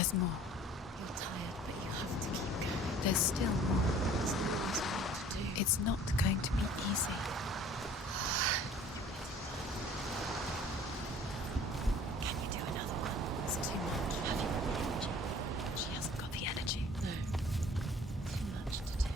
There's more. You're tired, but you have to keep going. There's still more. There's always more to do. It's not going to be easy. Can you do another one? It's too much. Have you got the energy? She hasn't got the energy. No. Too much to do.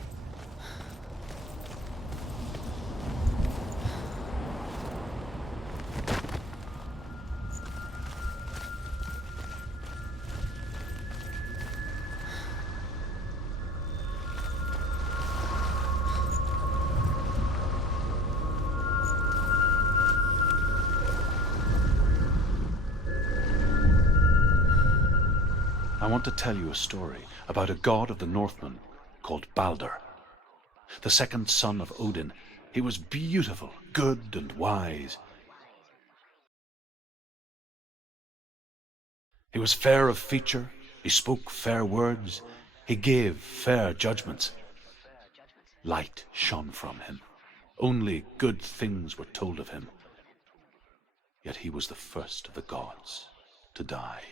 I want to tell you a story about a god of the Northmen called Balder. The second son of Odin, he was beautiful, good and wise. He was fair of feature, he spoke fair words, he gave fair judgments. Light shone from him. Only good things were told of him. Yet he was the first of the gods to die.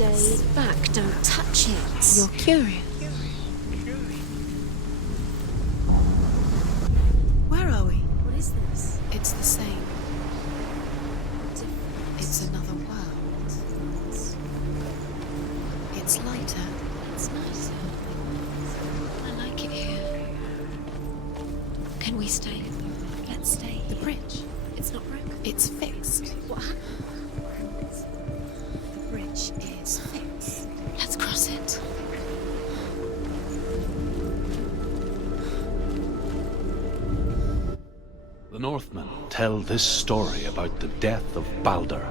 Stay back, don't touch it. You're curious. Where are we? What is this? It's the same. Different. It's another world. It's lighter. It's nicer. I like it here. Can we stay? Let's stay. The bridge. It's not broken. It's fixed. What happened? The bridge is fixed. Let's cross it. The Northmen tell this story about the death of Balder.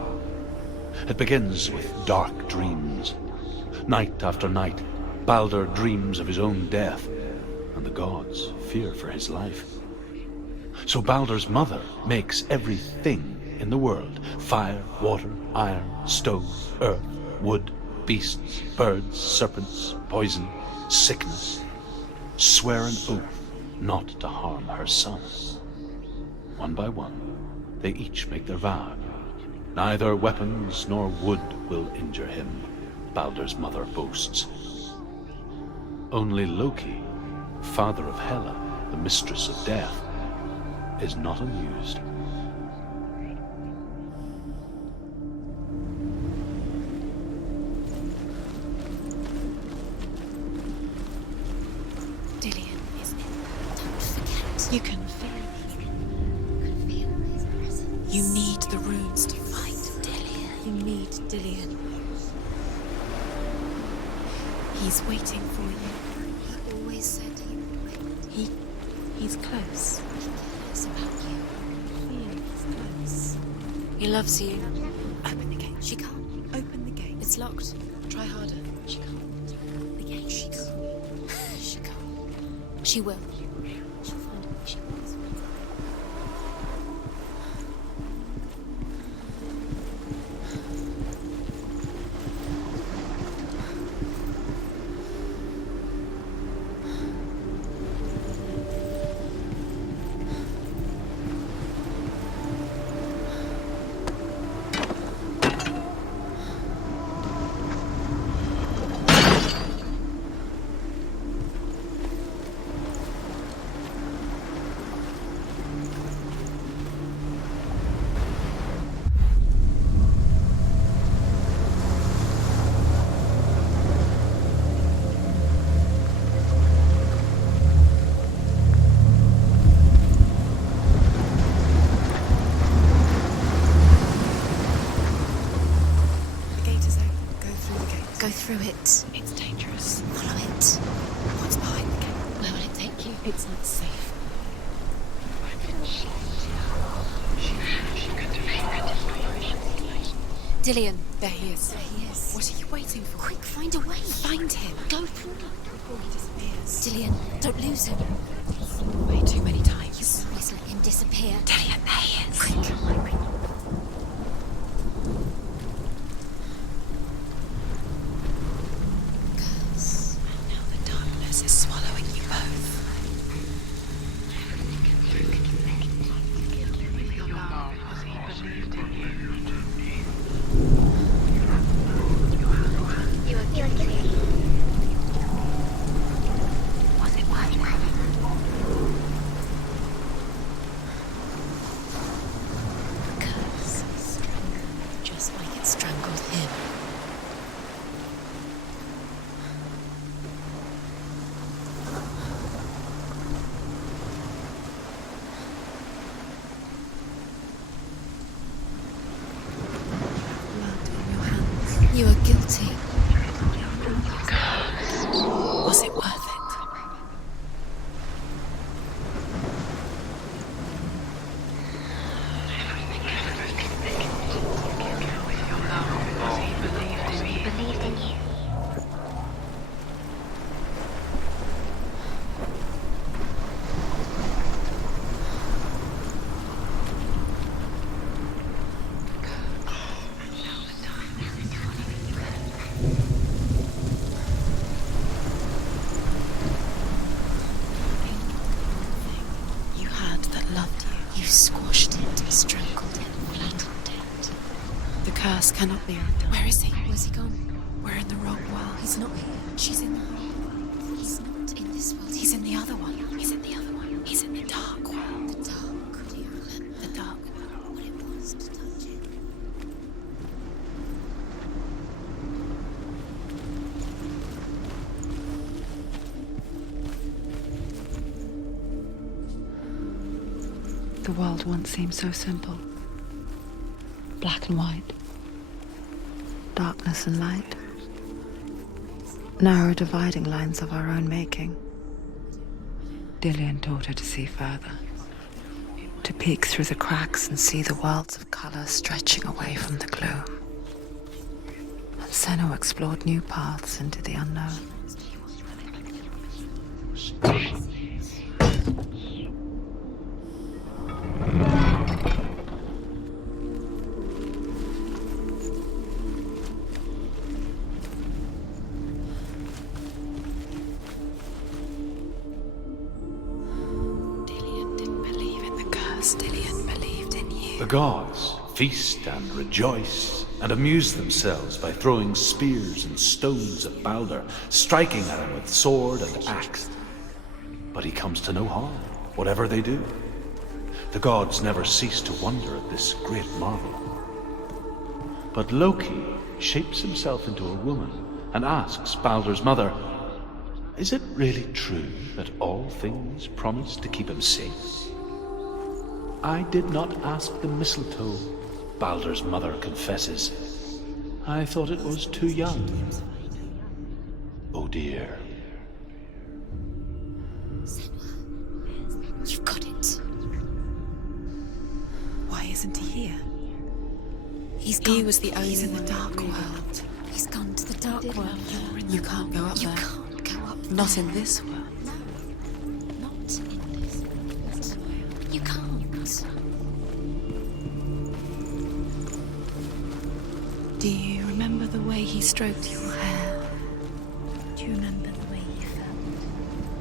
It begins with dark dreams. Night after night, Balder dreams of his own death, and the gods fear for his life. So Balder's mother makes everything in the world: fire, water, iron, stone, earth, wood, beasts, birds, serpents, poison, sickness. Swear an oath not to harm her son. One by one, they each make their vow. Neither weapons nor wood will injure him, Balder's mother boasts. Only Loki, father of Hela, the mistress of death, is not amused. Dillion, Isn't it? Don't forget. you can feel You can feel his presence. You need the runes to fight. Dillion. You need Dillion. He's waiting for you. He always said he would. He's close. He cares about you. Feel he's close. He loves you. Open the gate. She can't. Open the gate. It's locked. Try harder. She can't. The gate. She can't. She can't. She will. She'll find a way. She will. Go through it. It's dangerous. Follow it. What's behind the gate? Where will it take you? It's not safe. Dillian. There he is. There he is. What are you waiting for? Quick, find a way. Find him. Go through before he disappears. Dillian, don't lose him. Way too many times. Please let him disappear. Dillian, there he is. Quick. Curse. Now the darkness is swallowing you both. Was it worth it? The curse is strangled, just like it strangled him. Blood on your hands. You are guilty. Was it worth it? Believed in you. You had that loved you. You squashed it, strangled it, flattened it. The curse cannot be undone. Where is he? Where's he gone? We're in the wrong world. He's not here. She's in the world. He's not in this world. He's in the other one. He's in the other one. He's in the dark world. the dark. Do you remember The dark world. what it was to touch it? The world once seemed so simple. Black and white. Darkness and light. Narrow dividing lines of our own making. Dillian taught her to see further. To peek through the cracks and see the worlds of color stretching away from the gloom. And Senua explored new paths into the unknown. Dillian didn't believe in the curse. Dillian believed in you. The gods feast and rejoice and amuse themselves by throwing spears and stones at Balder, striking at him with sword and axe. But he comes to no harm, whatever they do. The gods never cease to wonder at this great marvel. But Loki shapes himself into a woman and asks Balder's mother, "Is it really true that all things promise to keep him safe?" "I did not ask the mistletoe," Balder's mother confesses. "I thought it was too young." Oh dear. You've got it. Why isn't he here? He's gone. He was the only He's in one the dark agreed world. with. He's gone to the dark world. You can't go up You there. can't go up Not there. in this world. No, not in this world. You can't. Do you remember the way he stroked your hair? Do you remember the way you felt?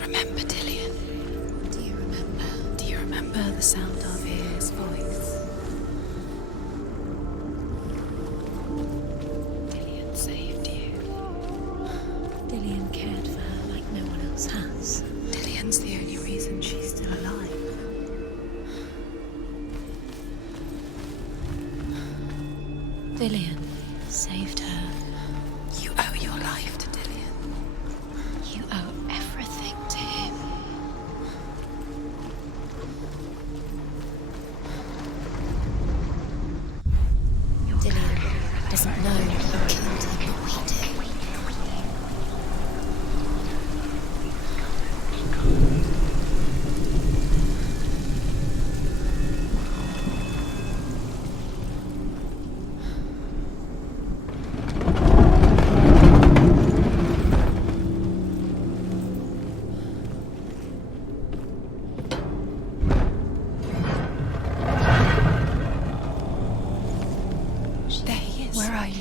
Remember Dillian? Do you remember? Do you remember the sound of his voice? Dillian saved you. Dillian cared for her like no one else has. Dillian's the only reason she's still alive. Dillian saved her. You owe your life to Dillian. You owe everything to him.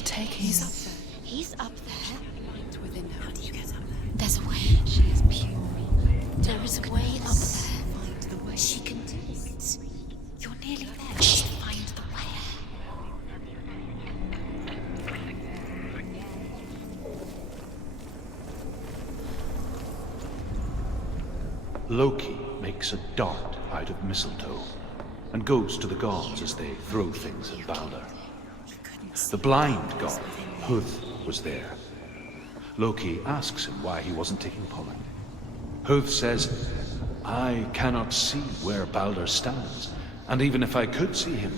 taking He's you? up there. He's up there. Light within her. How do you get up there? There's a way. She is pure. There is a way up there. Find the way. She can do it. You're nearly there. Just find the way. Loki makes a dart out of mistletoe and goes to the gods as they throw things at Balder. The blind god, Huth, was there. Loki asks him why he wasn't taking pollen. Huth says, I cannot see where Balder stands, and even if I could see him,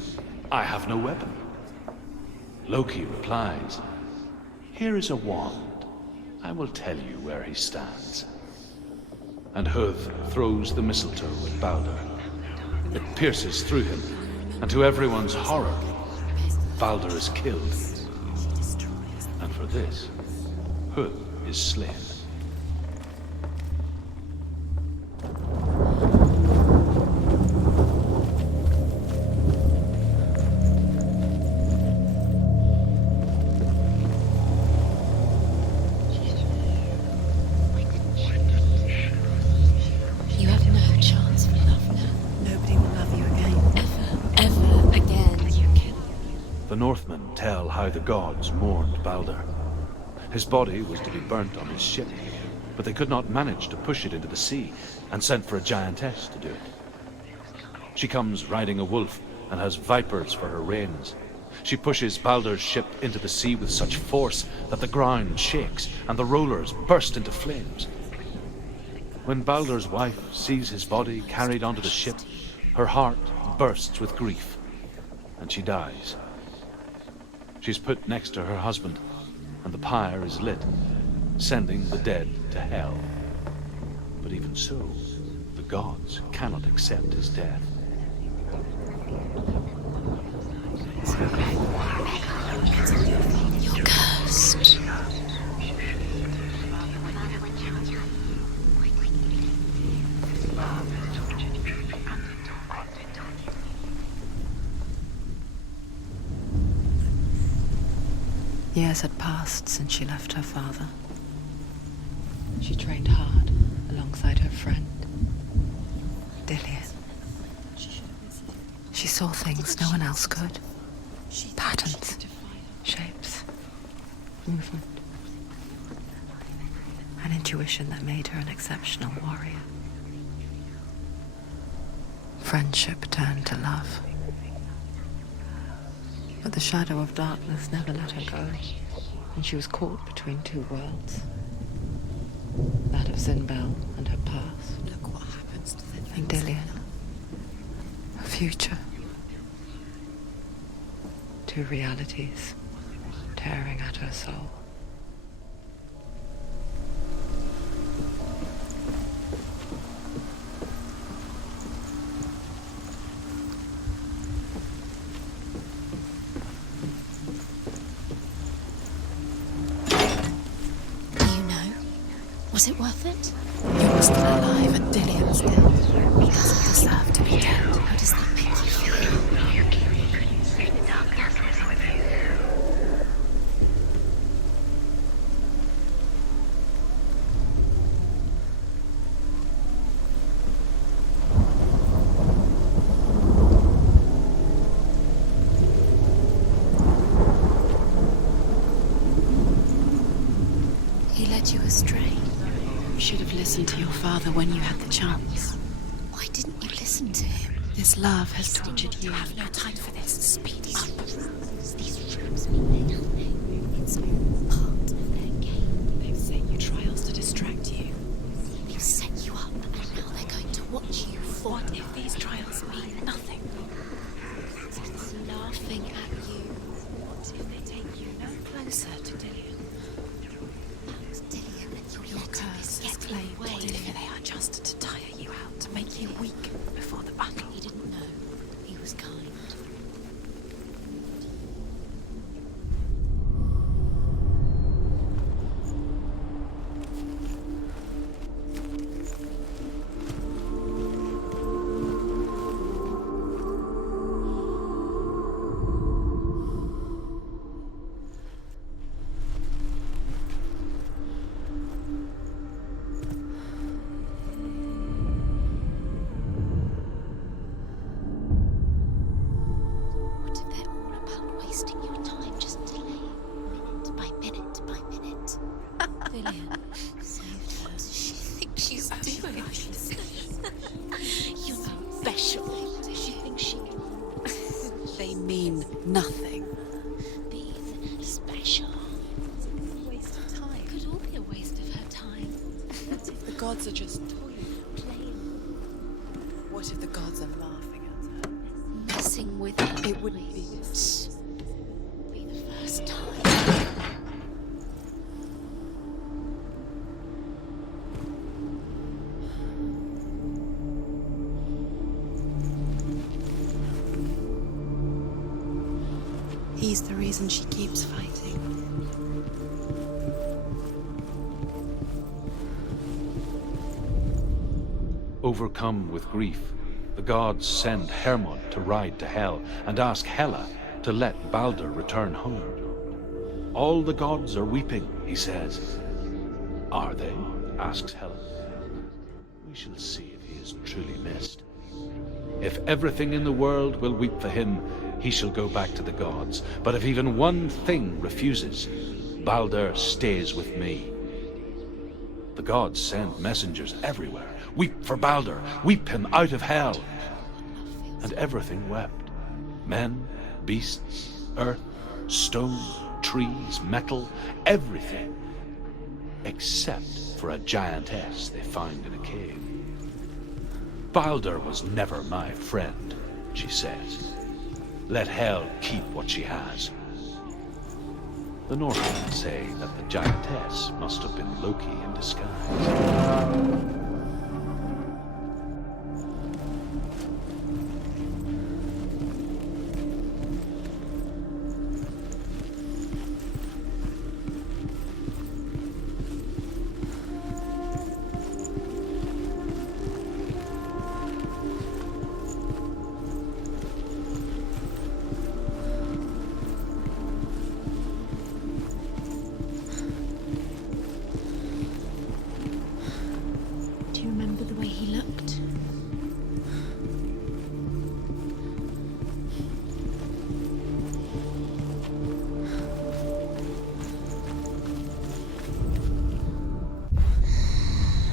I have no weapon. Loki replies, here is a wand. I will tell you where he stands. And Huth throws the mistletoe at Balder. It pierces through him, and to everyone's horror, Balder is killed. And for this, Huth is slain. You have no chance for love now. Nobody will love you again. Ever again. The Northmen tell how the gods mourned Balder. His body was to be burnt on his ship, but they could not manage to push it into the sea, and sent for a giantess to do it. She comes riding a wolf and has vipers for her reins. She pushes Balder's ship into the sea with such force that the ground shakes and the rollers burst into flames. When Balder's wife sees his body carried onto the ship, her heart bursts with grief, and she dies. She's put next to her husband, and the pyre is lit, sending the dead to hell. But even so, the gods cannot accept his death. You're cursed. Years had passed since she left her father. She trained hard alongside her friend, Dillian. She saw things no one else could. Patterns, shapes, movement. An intuition that made her an exceptional warrior. Friendship turned to love. But the shadow of darkness never let her go, and she was caught between two worlds. That of Zinbel and her past, Look what happens to the and Dillian, her future. Two realities tearing at her soul. Was it worth it? You're still alive and Dillian's dead. He doesn't deserve to be dead. How does that make you feel? He led you astray. You should have listened to your father when you had the chance. Why didn't you listen to him? This love has tortured you. You have no time for this. Speed up. These rooms mean nothing. It's part of their game. They've set you trials to distract you. They've set you up, and now they're going to watch you fall. What if these trials mean nothing? It's laughing at you. What if they take you no closer to Dillian? Dillian, and you're Your letting curse this has get claimed away. Dillian. They are just to tire you out, to make you weak before the battle. He didn't know. He was kind. Dillian saved her. What does she think she's doing? You're special. She thinks she can They mean nothing. be special. Waste of time. Could all be a waste of her time. What if the gods are just toying, playing? What if the gods are laughing at her? Messing with her. It wouldn't be this. Be the first time. He's the reason she keeps fighting. Overcome with grief, the gods send Hermod to ride to Hell and ask Hela to let Balder return home. All the gods are weeping, he says. Are they? Asks Hela. We shall see if he is truly missed. If everything in the world will weep for him, he shall go back to the gods. But if even one thing refuses, Balder stays with me. The gods send messengers everywhere. Weep for Balder, weep him out of Hell. And everything wept. Men, beasts, earth, stone, trees, metal, everything. Except for a giantess they found in a cave. Balder was never my friend, she says. Let Hell keep what she has. The Northmen say that the giantess must have been Loki in disguise. Do you remember the way he looked?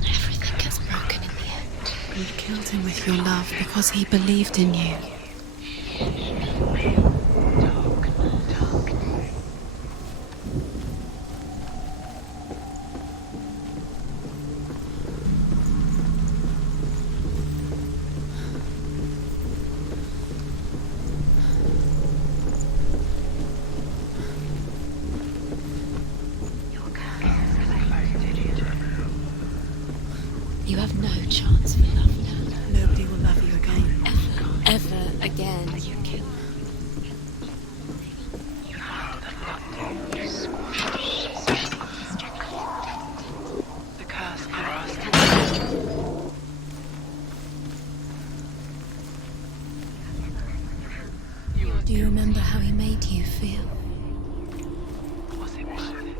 Everything gets broken in the end. You killed him with your love because he believed in you. You have no chance for love now. Nobody will love you again. Ever again. You killed. The curse passed. Do you remember how he made you feel? Was it worth it?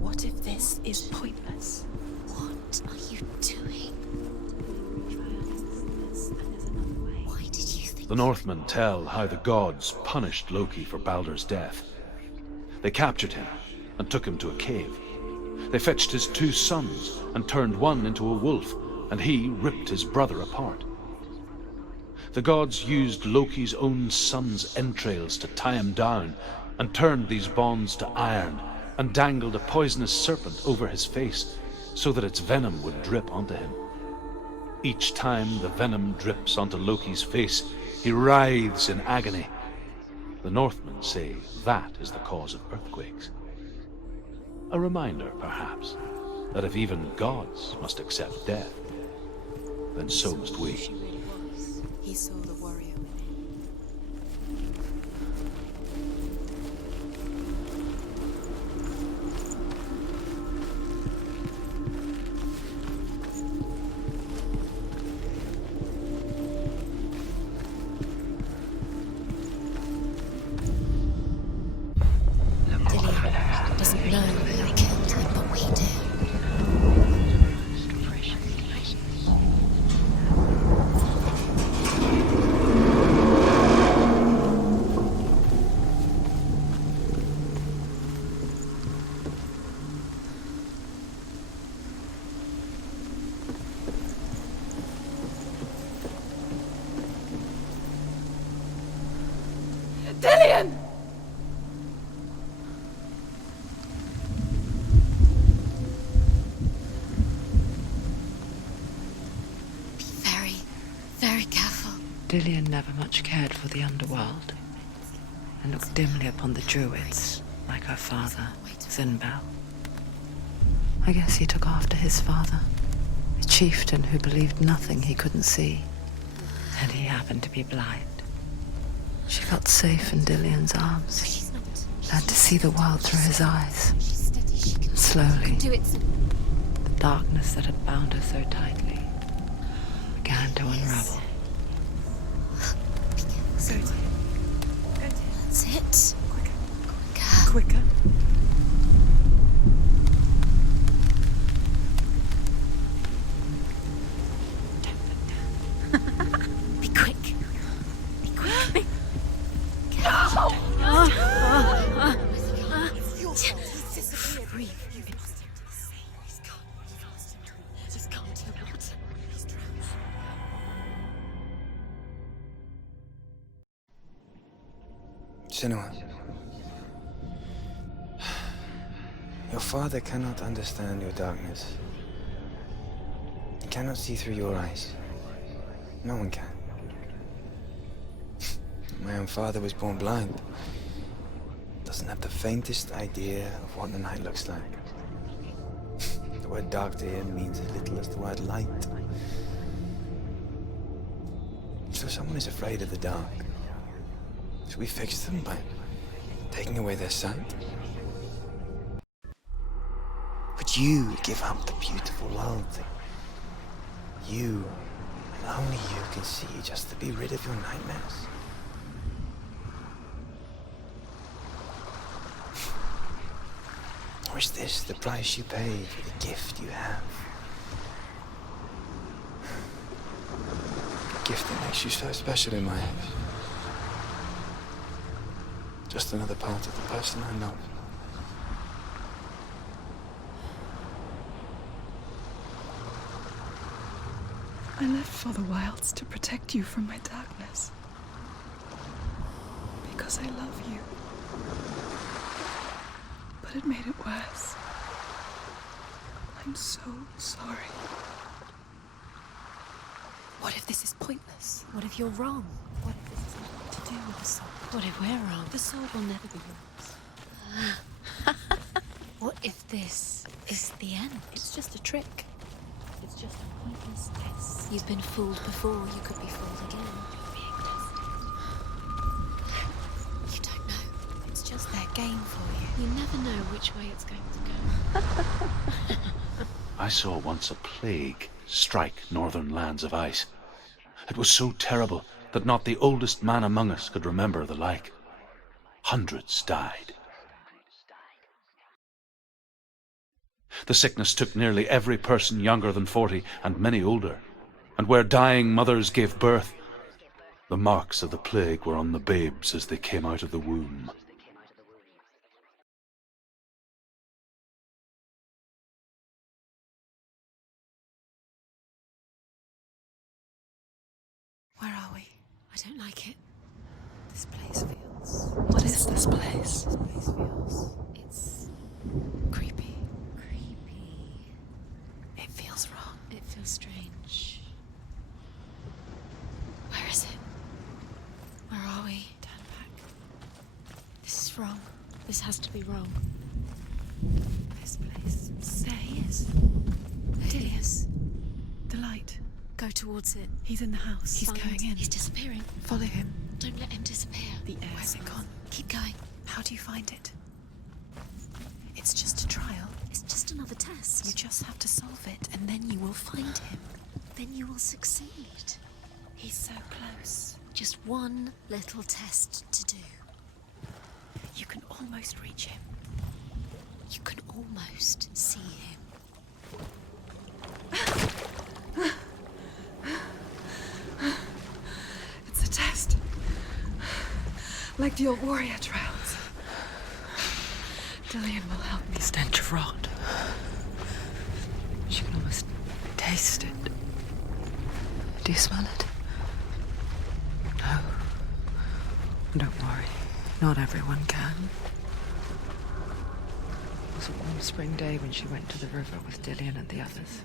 What if this is pointless? What are you doing? Why did you think The Northmen tell how the gods punished Loki for Balder's death. They captured him and took him to a cave. They fetched his 2 sons and turned one into a wolf, and he ripped his brother apart. The gods used Loki's own son's entrails to tie him down and turned these bonds to iron and dangled a poisonous serpent over his face so that its venom would drip onto him. Each time the venom drips onto Loki's face, he writhes in agony. The Northmen say that is the cause of earthquakes. A reminder, perhaps, that if even gods must accept death, then so must we. she really was? He saw the warrior. Dillian doesn't know who killed him, but we do. Dillian! Be very, very careful. Dillian never much cared for the underworld, and looked dimly upon the druids, like her father, Zinbel. I guess he took after his father, a chieftain who believed nothing he couldn't see, and he happened to be blind. She felt safe in Dillian's arms, learned to see the world through his eyes. And slowly, the darkness that had bound her so tightly began to unravel. That's it. Quicker. Be quick. Be quick. Senua, your father cannot understand your darkness. He cannot see through your eyes. No one can. My own father was born blind. Doesn't have the faintest idea of what the night looks like. The word dark to him means as little as the word light. So someone is afraid of the dark. Should we fix them by taking away their sight? Would you give up the beautiful world that you, and only you, can see just to be rid of your nightmares? Or is this the price you pay for the gift you have? A gift that makes you so special in my eyes. Just another part of the person I know. I left for the wilds to protect you from my darkness. Because I love you. But it made it worse. I'm so sorry. What if this is pointless? What if you're wrong? What if this has nothing to do with the sword? What if we're wrong? The sword will never be yours. What if this is the end? It's just a trick. It's just a pointless test. You've been fooled before, you could be fooled again. You don't know. It's just their game for you. You never know which way it's going to go. I saw once a plague strike northern lands of ice. It was so terrible that not the oldest man among us could remember the like. Hundreds died. The sickness took nearly every person younger than 40 and many older, and where dying mothers gave birth, the marks of the plague were on the babes as they came out of the womb. Where are we? I don't like it. This place feels... What is this place? This place feels... It's creepy. creepy. It feels wrong. It feels strange. Where is it? Where are we? Turn back. This is wrong. This has to be wrong. This place. There he is. There he is. The light. Go towards it. He's in the house. He's Find- going in. He's disappearing. Follow him. Don't let him disappear. The air. Where's it gone? Keep going. How do you find it? It's just a trial. It's just another test. You just have to solve it, and then you will find him. Then you will succeed. He's so close. Just one little test to do. You can almost reach him. You can almost see him. It's a test. Like the old warrior trials. Dillian will help me. The stench of rot. She can almost taste it. Do you smell it? No. Don't worry. Not everyone can. It was a warm spring day when she went to the river with Dillian and the others.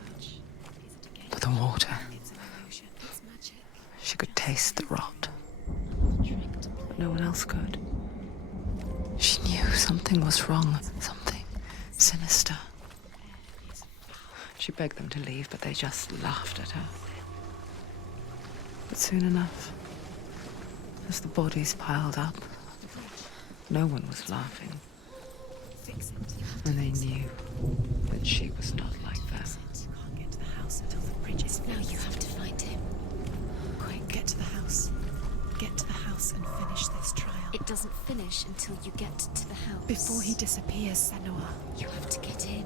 But the water, she could taste the rot. But no one else could. She knew something was wrong, something sinister. She begged them to leave, but they just laughed at her. But soon enough, as the bodies piled up, no one was laughing. And they knew that she was not like them. Can't get to the house until the bridge is Now you have to find him. Quick, get to the house. Get to the house and finish this trial. It doesn't finish until you get to the house. Before he disappears, Senua. You have to get in.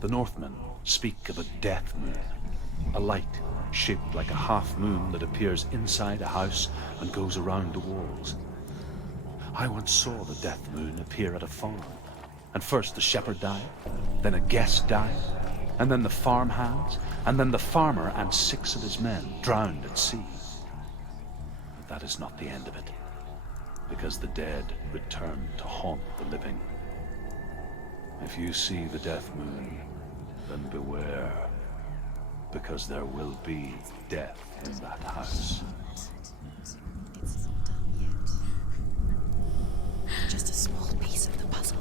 The Northmen speak of a death moon, a light shaped like a half moon that appears inside a house and goes around the walls. I once saw the death moon appear at a farm, and first the shepherd died, then a guest died, and then the farm hands, and then the farmer and 6 of his men drowned at sea. But that is not the end of it, because the dead return to haunt the living. If you see the death moon, then beware, because there will be death in that house. It's not done yet. Just a small piece of the puzzle.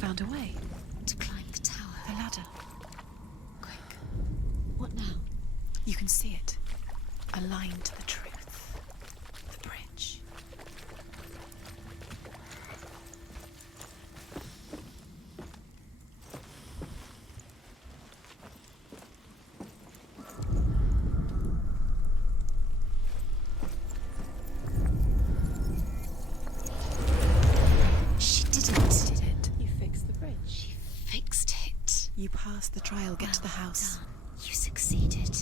Found a way To climb the tower. the ladder. Quick. What now? You can see it. A line to the truth. The bridge. She did it. Did it? You fixed the bridge. She fixed it. You passed the trial. Get to the Well house. done. You succeeded.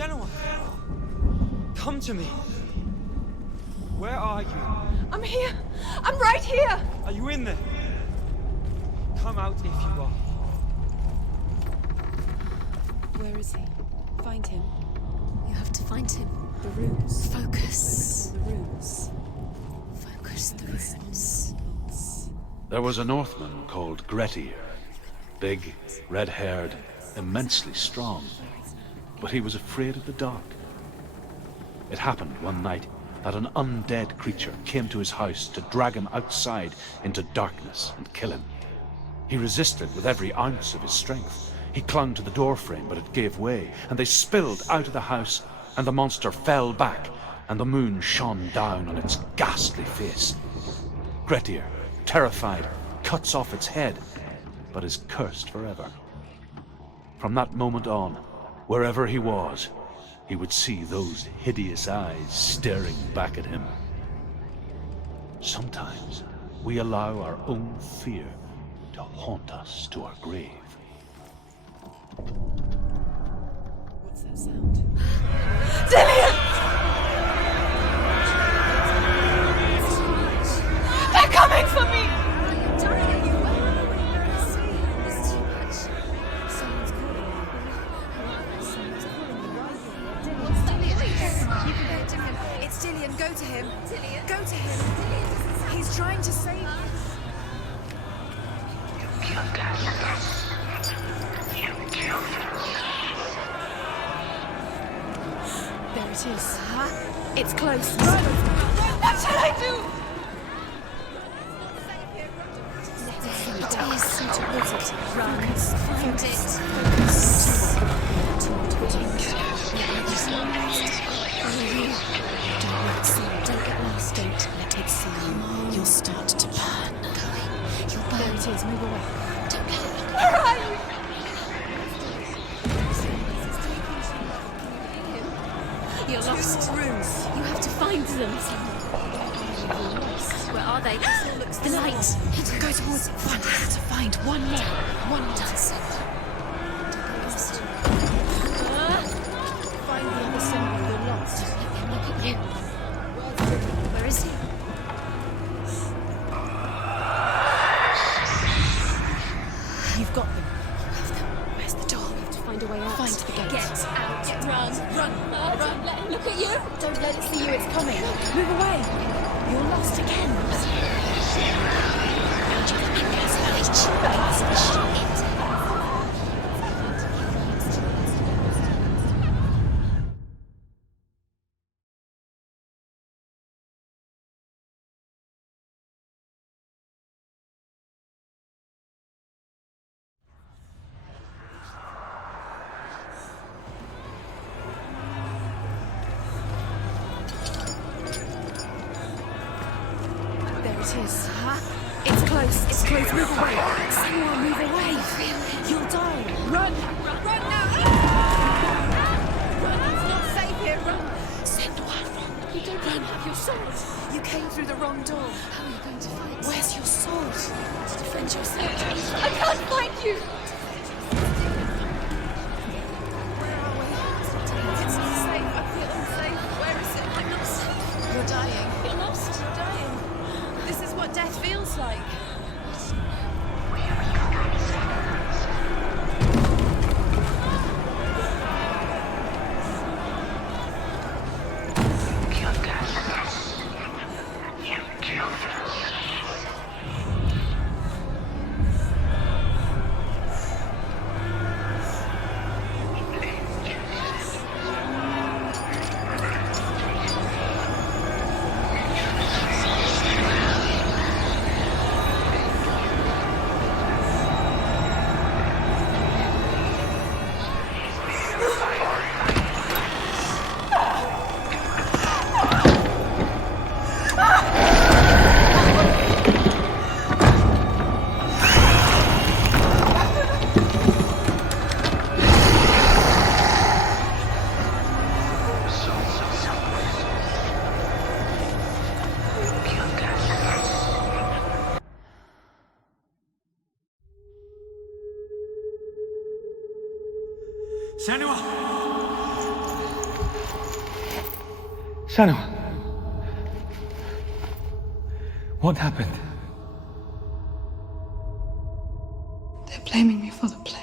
Senua! Come to me! Where are you? I'm here! I'm right here! Are you in there? Come out if you are. Where is he? Find him. You have to find him. The runes. Focus. The runes. Focus the runes. There was a Northman called Grettir. Big, red-haired, immensely strong. But he was afraid of the dark. It happened one night that an undead creature came to his house to drag him outside into darkness and kill him. He resisted with every ounce of his strength. He clung to the doorframe, but it gave way, and they spilled out of the house, and the monster fell back, and the moon shone down on its ghastly face. Grettir, terrified, cuts off its head, but is cursed forever. From that moment on, wherever he was, he would see those hideous eyes staring back at him. Sometimes we allow our own fear to haunt us to our grave. What's that sound? Dillian! They're coming for me! It's Dillian, go to him. Dillian, go to him. He's trying to save you. There it is. It's close. Run! What shall I do? It is so towards it. Run. Find it. Don't get lost. Don't let it see you. You'll start to burn. You'll burn. There it is. Move away. Don't let it. Where are you? You're lost. Rooms. You have to find them. Where are they? The light. Go towards it. One has to find one more. One more. Lost. Find the other Senua. You're lost. Look at you. Where is he? You've got them. Where's the door? We have to find a way out. Find the gate. Get out. Run. Run. Don't let him look at you. Don't let it see you. It's coming. Move away. You're lost again. It is. It's close. It's close. Move away. Senua, move away. You'll die. Run. Run now. Run. It's not safe here. Run. Senua, run. You don't run. Have your sword. You came through the wrong door. How are you going to fight? Where's your sword? To defend yourself. I can't find you. Where are we? It's not safe. I feel unsafe. Where is it? I'm not safe. You're dying. You're lost. You're dying. This is what death feels like. Senua! Senua. What happened? They're blaming me for the plague.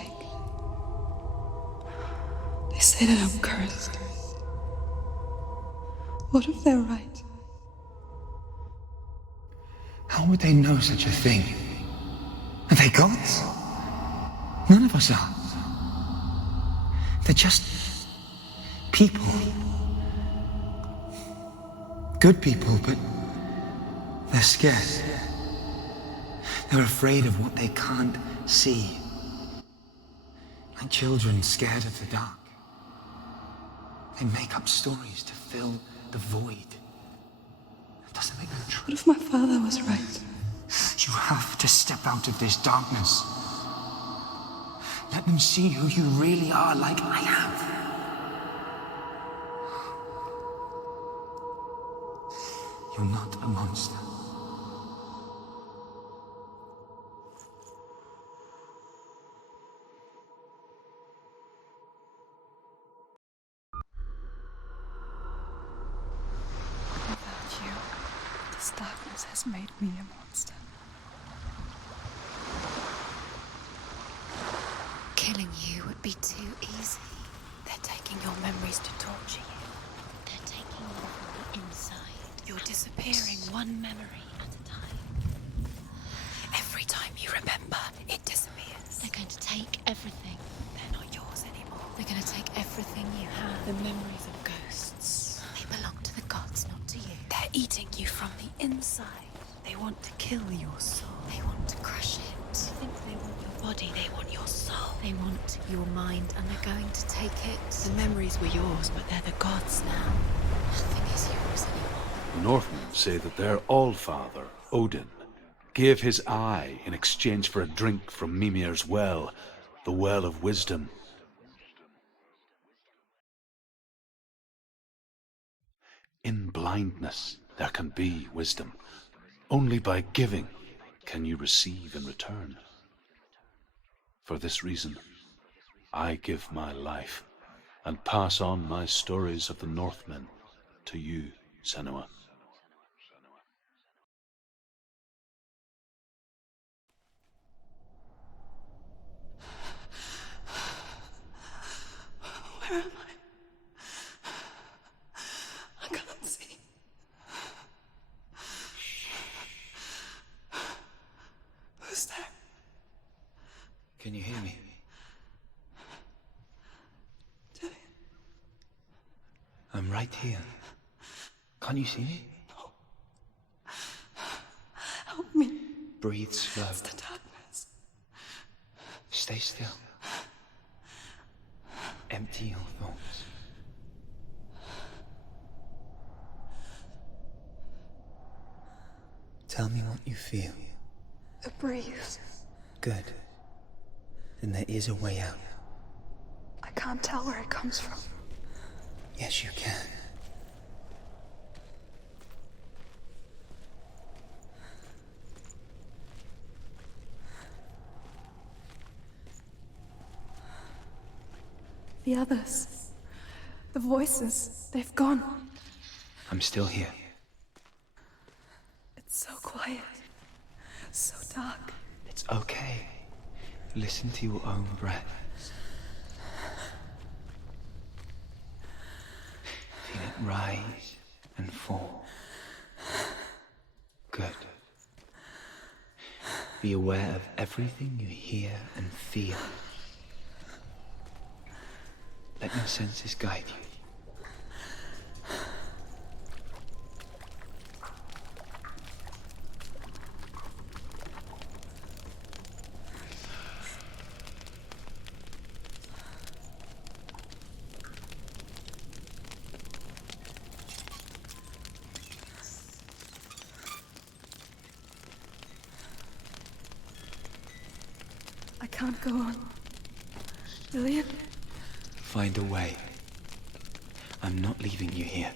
They say that I'm cursed. What if they're right? How would they know such a thing? Are they gods? None of us are. They're just people. Good people, but they're scared. They're afraid of what they can't see. Like children scared of the dark. They make up stories to fill the void. It doesn't make them true. What if my father was right? You have to step out of this darkness. Let them see who you really are, like I have. You're not a monster. Without you, this darkness has made me a monster. Killing you would be too easy. They're taking your memories to torture you. They're taking you from the inside. You're disappearing one memory at a time. Every time you remember, it disappears. They're going to take everything. They're not yours anymore. They're going to take everything you have. The memories of ghosts. They belong to the gods, not to you. They're eating you from the inside. They want to kill your soul. They want to crush it. They think they want your body. They want your soul. They want your mind, and they're going to take it. The memories were yours, but they're the gods now. Nothing is yours anymore. The Northmen say that their Allfather, Odin, gave his eye in exchange for a drink from Mimir's well, the Well of Wisdom. In blindness, there can be wisdom. Only by giving can you receive in return. For this reason, I give my life and pass on my stories of the Northmen to you, Senua. Where am I? I can't see. Who's there? Can you hear me? Dillian. I'm right here. Can't you see me? No. Help me. Breathe slow. It's the darkness. Stay still. Empty your thoughts. Tell me what you feel. The breeze. Good. Then there is a way out. I can't tell where it comes from. Yes, you can. The others. The voices. They've gone. I'm still here. It's so quiet. So dark. It's okay. Listen to your own breath. Feel it rise and fall. Good. Be aware of everything you hear and feel. Let your senses guide you. I can't go on. Dillian? Find a way. I'm not leaving you here.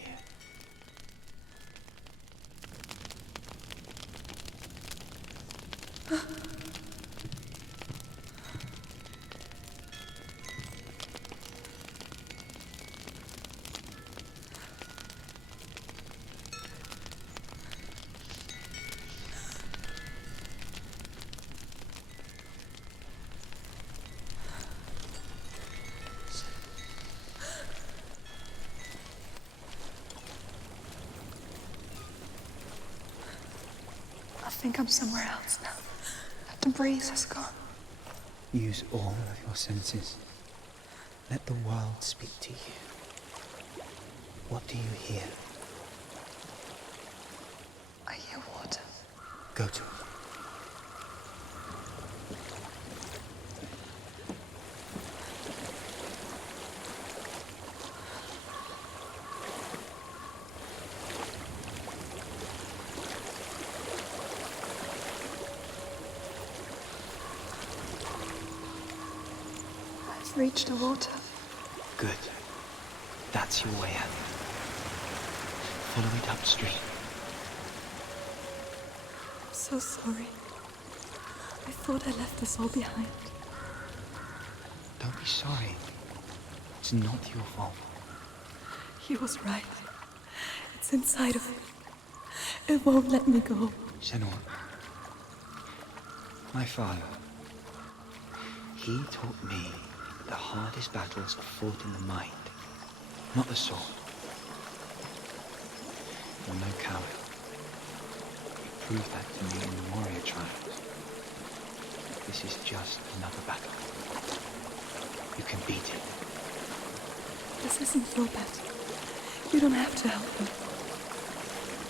think I'm somewhere else now. That the breeze has gone. Use all of your senses. Let the world speak to you. What do you hear? I hear water. Go to it. I've reached the water. Good. That's your way out. Follow it upstream. I'm so sorry. I thought I left us all behind. Don't be sorry. It's not your fault. He was right. It's inside of him. It won't let me go. Senua. My father. He taught me that the hardest battles are fought in the mind, not the sword. You're no coward. You proved that to me in the warrior trials. This is just another battle. You can beat it. This isn't your battle. You don't have to help me.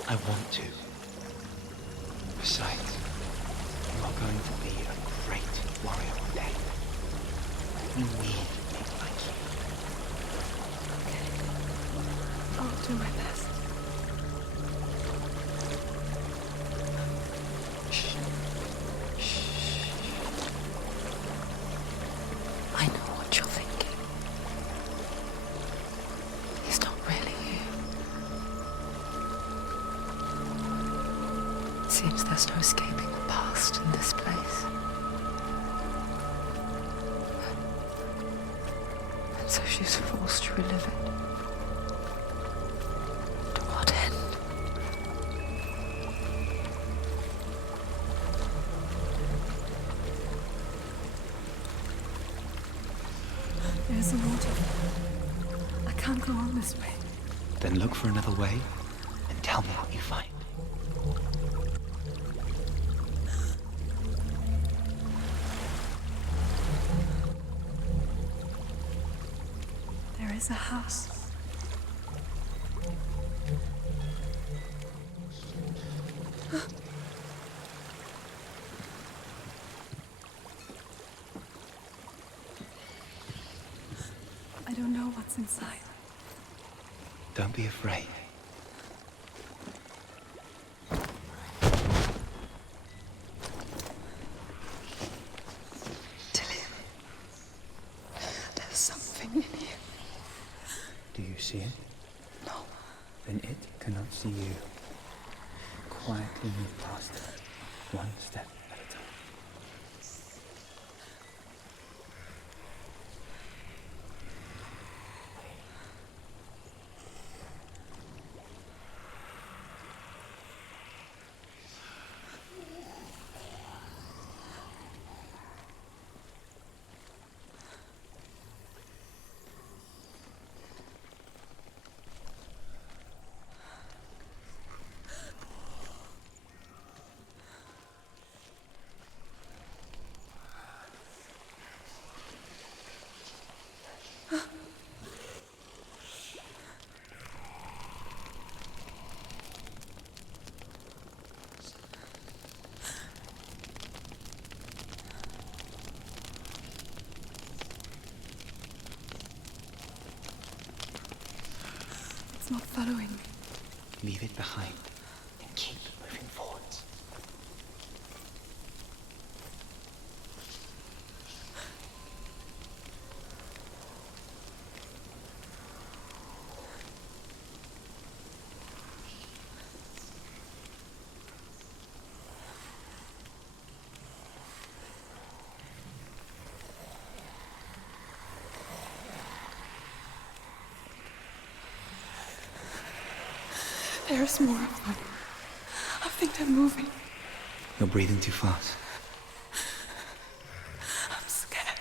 I want to. Besides, you are going to be a great warrior one day. You need people like you. Okay. I'll do my best. I know what you're thinking. He's not really here. Seems there's no escaping the past in this place. And so she's forced to relive it. To what end? There's a waterfall. I can't go on this way. Then look for another way and tell me what you find. There is a house. I don't know what's inside. Don't be afraid. Tilly, there's something in here. Do you see it? No. Then it cannot see you. Quietly move past it, one step at a time. It's not following me. Leave it behind and keep moving forwards. There's more of them. I think they're moving. You're breathing too fast. I'm scared.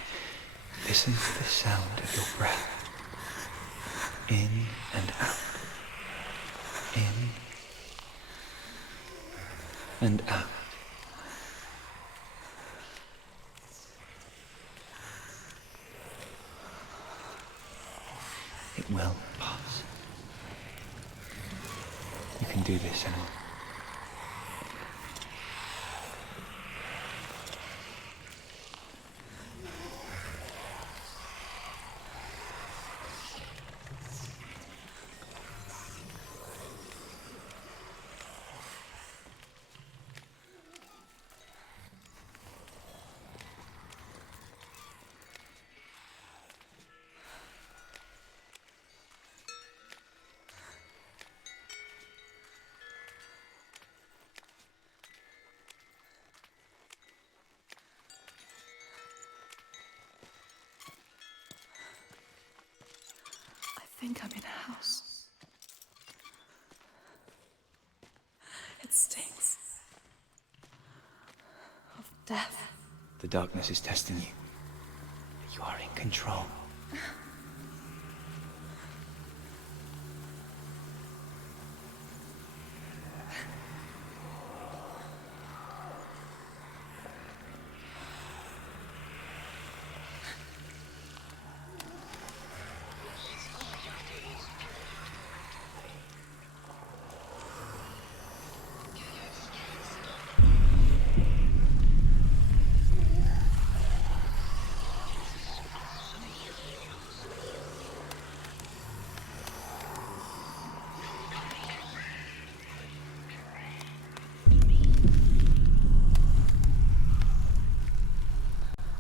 Listen to the sound of your breath. In and out. In and out. will pass. You can do this, Senua. I think I'm in a house. It stinks of death. The darkness is testing you. You are in control.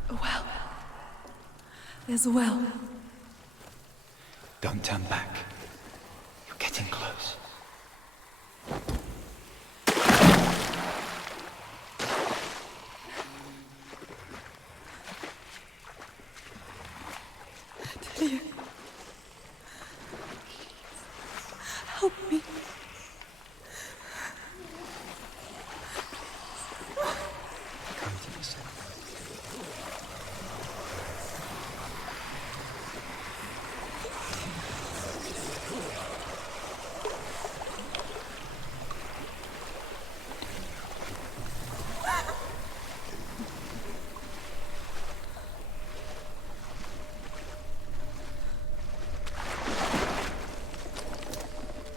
A well. There's a well. Don't turn back. You're getting close. Delia. Help me. Come to the center.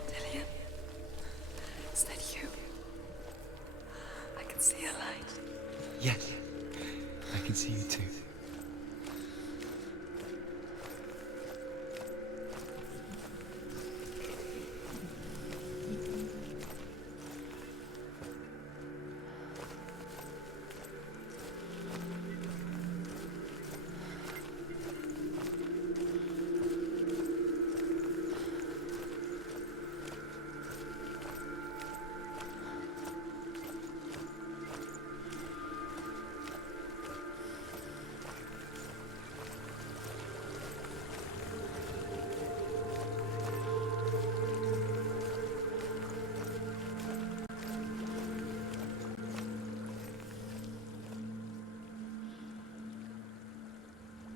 Delia. Is that you? I can see a light. Yes, I can see you too.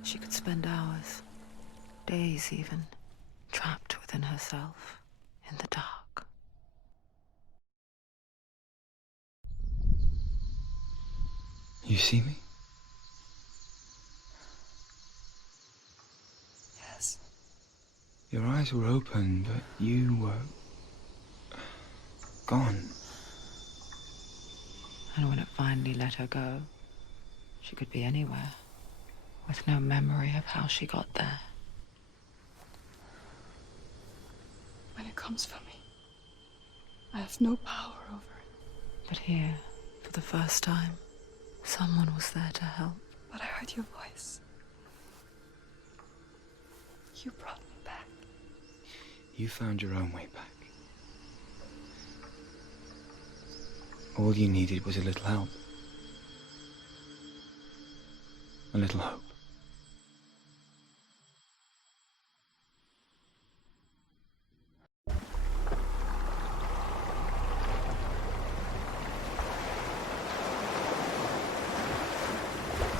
She could spend hours, days even, trapped within herself, in the dark. You see me? Yes. Your eyes were open, but you were gone. And when it finally let her go, she could be anywhere, with no memory of how she got there. When it comes for me, I have no power over it. But here, for the first time, someone was there to help. But I heard your voice. You brought me back. You found your own way back. All you needed was a little help. A little hope.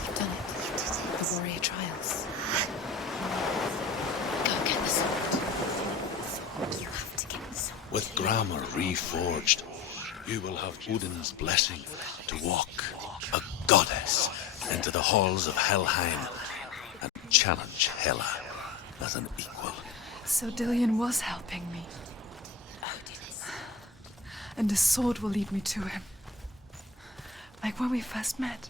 You've done it. You did it. The warrior trials. Go get the sword. You have to get the sword. With grammar reforged, you will have Odin's blessing to walk, a goddess, into the halls of Helheim and challenge Hela as an equal. So Dillion was helping me. And the sword will lead me to him. Like when we first met.